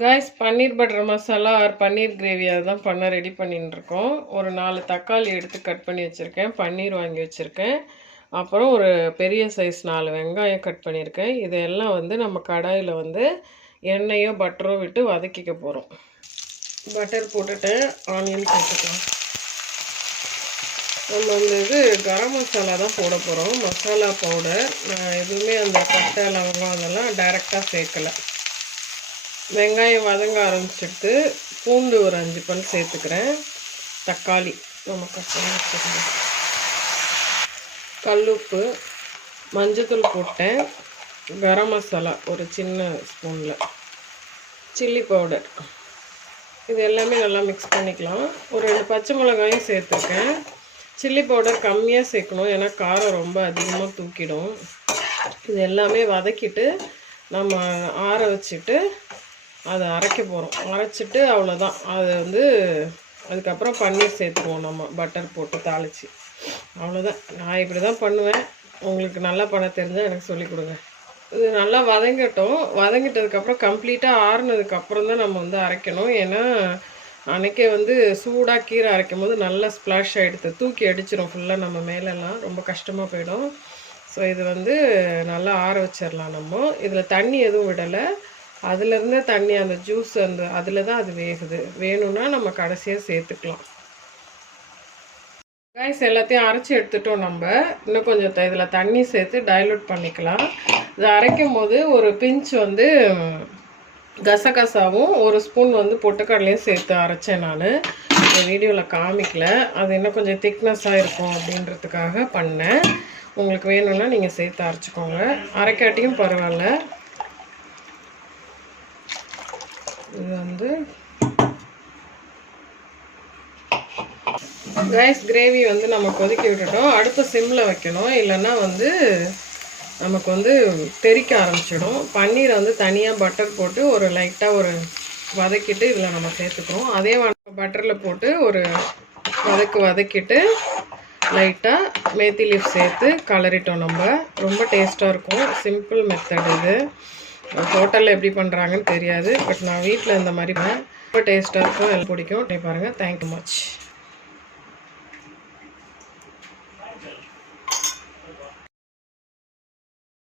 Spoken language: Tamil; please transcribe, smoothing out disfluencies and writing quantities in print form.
गाइस पनीर बटर मसाला और पनीर ग्रेवी अதான் பண்ண ரெடி பண்ணிட்டு இருக்கோம். ஒரு 4 தக்காளி எடுத்து கட் பண்ணி வச்சிருக்கேன். பன்னீர் வாங்கி வச்சிருக்கேன். அப்புறம் ஒரு பெரிய சைஸ் 4 வெங்காயம் கட் பண்ணியிருக்கேன். இதெல்லாம் வந்து நம்ம கடாயில வந்து எண்ணெயோ பட்டரோ விட்டு வதக்கிக்க போறோம். பட்டர் போட்டுட்டு ஆனியன் போட்டுக்கலாம். நம்ம வந்து இது கரம் மசாலா தான் போட போறோம். மசாலா பவுடர் நான் எதுவுமே அந்த பட்டை லவங்கம் அதெல்லாம் டைரக்டா சேர்க்கல. வெங்காயம் வதங்க ஆரம்பிச்சிட்டு பூண்டு ஒரு 5 பல் சேர்த்துக்கிறேன். தக்காளி நம்ம கட் பண்ணி வச்சுக்கிறேன். கல்லுப்பு, மஞ்சத்தூள் போட்டேன். கரம் மசாலா ஒரு சின்ன ஸ்பூனில், சில்லி பவுடர், இது எல்லாமே நல்லா மிக்ஸ் பண்ணிக்கலாம். ஒரு 2 பச்சை மிளகாயும் சேர்த்துருக்கேன். சில்லி பவுடர் கம்மியாக சேர்க்கணும், ஏன்னா காரம் ரொம்ப அதிகமாக தூக்கிடும். இது எல்லாமே வதக்கிட்டு நம்ம ஆற வச்சுட்டு அதை அரைக்க போகிறோம். அரைச்சிட்டு அவ்வளோதான். அது வந்து அதுக்கப்புறம் பன்னீர் சேர்த்துக்குவோம் நம்ம பட்டர் போட்டு தாளித்து. அவ்வளோதான். நான் இப்படி தான் பண்ணுவேன். உங்களுக்கு நல்லா பண்ண தெரிஞ்சால் எனக்கு சொல்லிக் கொடுங்க. இது நல்லா வதங்கட்டும். வதங்கிட்டதுக்கப்புறம் கம்ப்ளீட்டாக ஆறுனதுக்கப்புறம் தான் நம்ம வந்து அரைக்கணும். ஏன்னா அன்றைக்கே வந்து சூடாக கீரை அரைக்கும் போது நல்லா ஸ்ப்ளாஷ் ஆகிடுது, தூக்கி அடிச்சிடும் ஃபுல்லாக நம்ம மேலெல்லாம், ரொம்ப கஷ்டமாக போயிடும். ஸோ இது வந்து நல்லா ஆற வச்சிடலாம். நம்ம இதில் தண்ணி எதுவும் விடலை. அதுலேருந்தே தண்ணி அந்த ஜூஸ் அந்த அதில் தான் அது வேகுது. வேணும்னா நம்ம கடைசியாக சேர்த்துக்கலாம். காய்ஸ் எல்லாத்தையும் அரைச்சி எடுத்துட்டோம். நம்ம இன்னும் கொஞ்சம் இதில் தண்ணி சேர்த்து டைலூட் பண்ணிக்கலாம். இது அரைக்கும் போது ஒரு பிஞ்ச் வந்து கசகசாவும் ஒரு ஸ்பூன் வந்து பொட்டுக்கடலையும் சேர்த்து அரைச்சேன். நான் இந்த வீடியோவில் காமிக்கல, அது இன்னும் கொஞ்சம் திக்னஸாக இருக்கும் அப்படின்றதுக்காக பண்ணேன். உங்களுக்கு வேணும்னா நீங்கள் சேர்த்து அரைச்சிக்கோங்க, அரைக்காட்டியும் பரவாயில்ல. இது வந்து ரைஸ் கிரேவி வந்து நம்ம கொதிக்க விட்டுட்டோம். அடுத்த சிம்மில் வைக்கணும், இல்லைன்னா வந்து நமக்கு வந்து தெறிக்க ஆரம்பிச்சிடும். பன்னீரை வந்து தனியாக பட்டர் போட்டு ஒரு லைட்டாக ஒரு வதக்கிட்டு இதில் நம்ம சேர்த்துக்கிறோம். அதே பட்டரில் போட்டு ஒரு வதக்கிட்டு லைட்டாக மேத்தி லீஃப் சேர்த்து கலரிட்டோம். நம்ம ரொம்ப டேஸ்ட்டாக இருக்கும். சிம்பிள் மெத்தட் இது. ஹோட்டலில் எப்படி பண்ணுறாங்கன்னு தெரியாது, பட் நான் வீட்டில் இந்த மாதிரி ரொம்ப டேஸ்ட்டாக இருக்கும். எல்லாம் பிடிக்கும். பாருங்கள். Thank you much.